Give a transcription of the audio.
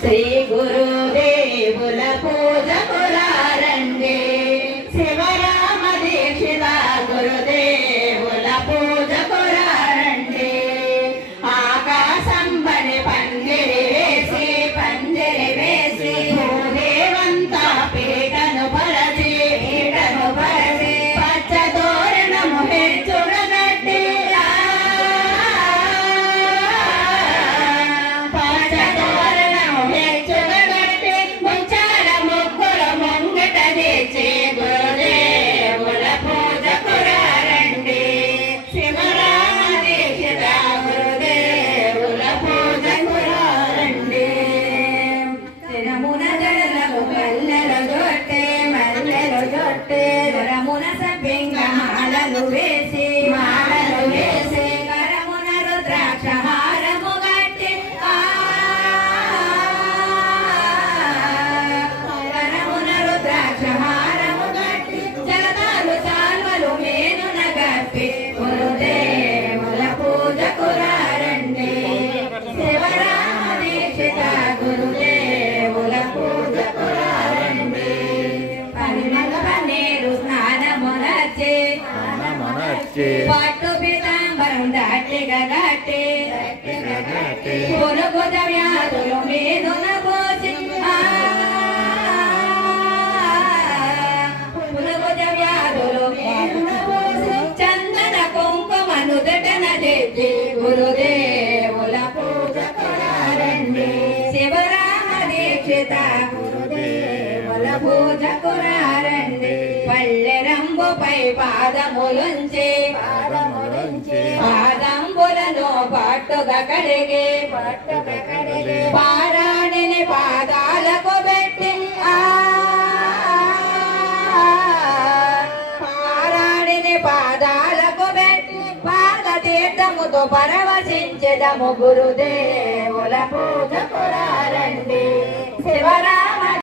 శ్రీ గురుదేవుల పూజకులారండి శివరామ దీక్షిత గురుదేవుల పూజకులారండి ఆకాశం బని పందిరి వేసి భూదేవంతా పీటను పరచి పచ్చ తోరణము హెచ్చుడగట్టి మాలలు వేసి కరమున రుద్రాక్షహారము గట్టి జలతాలు చాల్వలు మేనున గట్టి గురుదేవుల పూజకులారండి శివరామ దీక్షిత గురుదేవుల పూజకులారండి పరిమళ పన్నీరు స్నానమునర్చి పట్టు పీతాంబరం గట్టిగా గట్టి పురుగు వ్యాధులు మీదున పోసి పురుగు వ్యాధులు చందన కుంకుమను దటన తెచ్చి గురుదేవుల పూజకులారండి శివరామ దీక్షిత గురుదేవుల పూజకులారండి పల్లెరంబుపై పాదములుంచి పాదంబులను పట్టుగా కడిగి పారాణిని పాదాలకు పెట్టి పారాణిని పాదాలకు పెట్టి పాద తీర్థముతో పరవశించెదము గురుదేవుల పూజకులారండి శివరామ